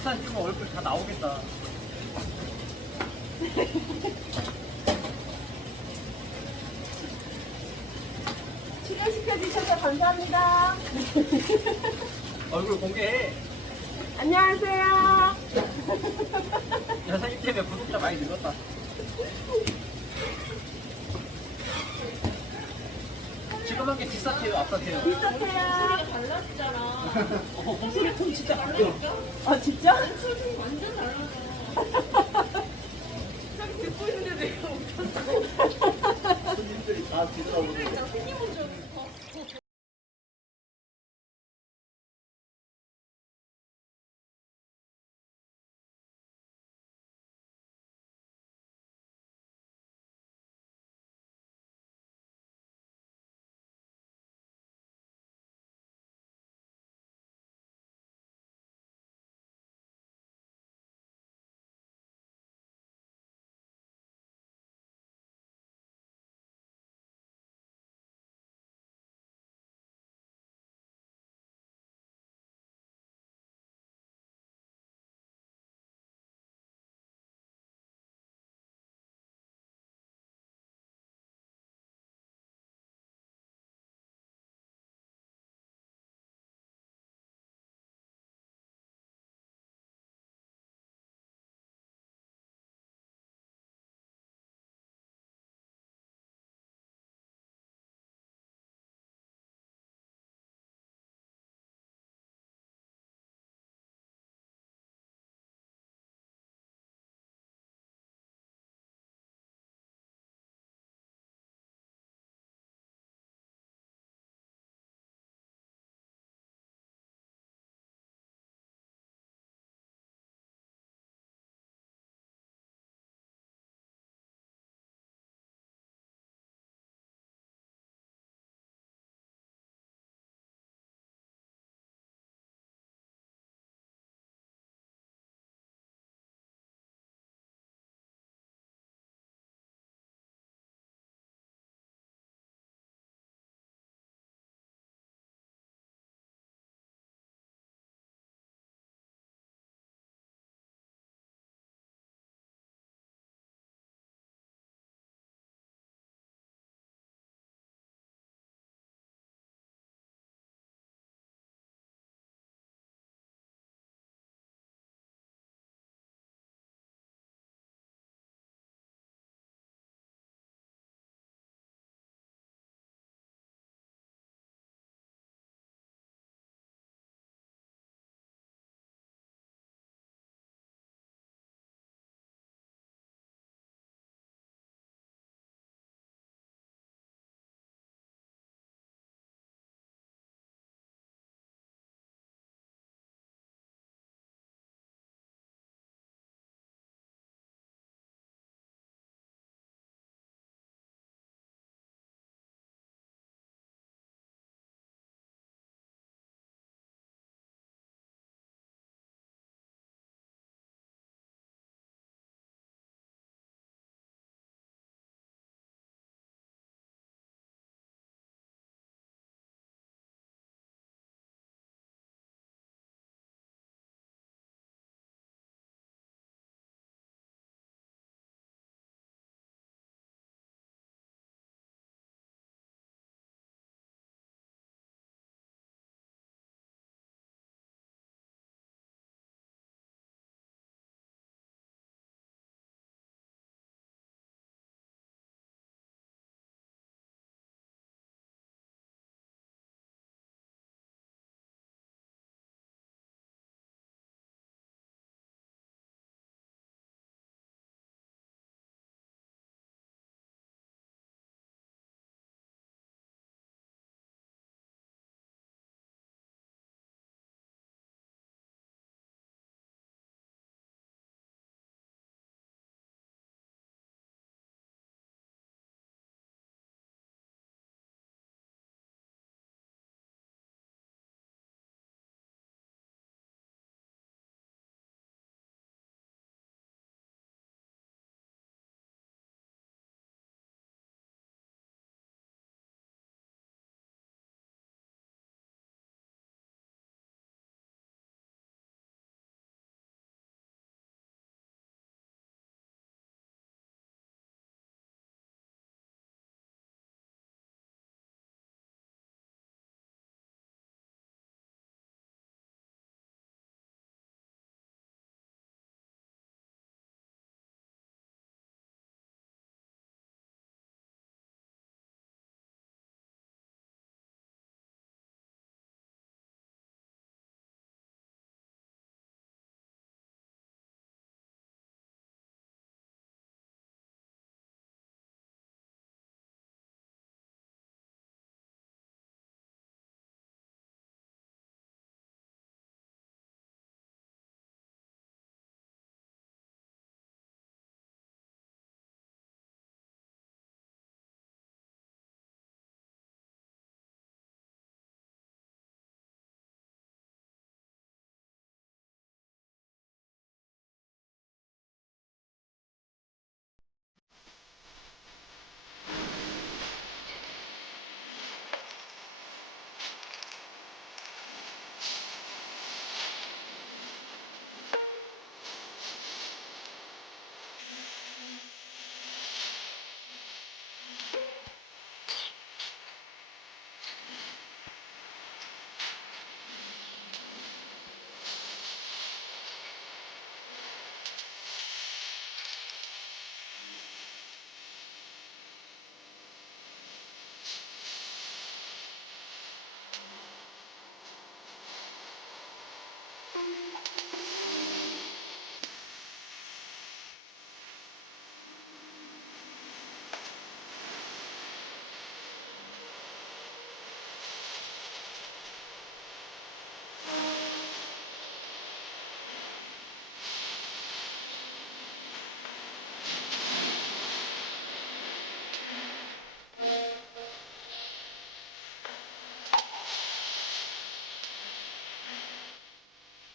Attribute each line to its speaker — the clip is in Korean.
Speaker 1: 동영상 찍으면 얼굴 다 나오겠다.
Speaker 2: 출연시켜 주셔서 감사합니다.
Speaker 1: 얼굴 공개해.
Speaker 2: 안녕하세요.
Speaker 1: 여사님 때문에 구독자 많이 늘었다. 지금 한게 뒷사태요, 앞사태요.
Speaker 2: 비슷해요.
Speaker 3: 달라지잖아.
Speaker 1: 어, 목소리 톤 진짜 바뀌어.
Speaker 2: 아 진짜?
Speaker 3: 표정이 완전 달라져. 딱 듣고 있는데 내가 웃겼어.
Speaker 1: 손님들이 다
Speaker 3: 손님으로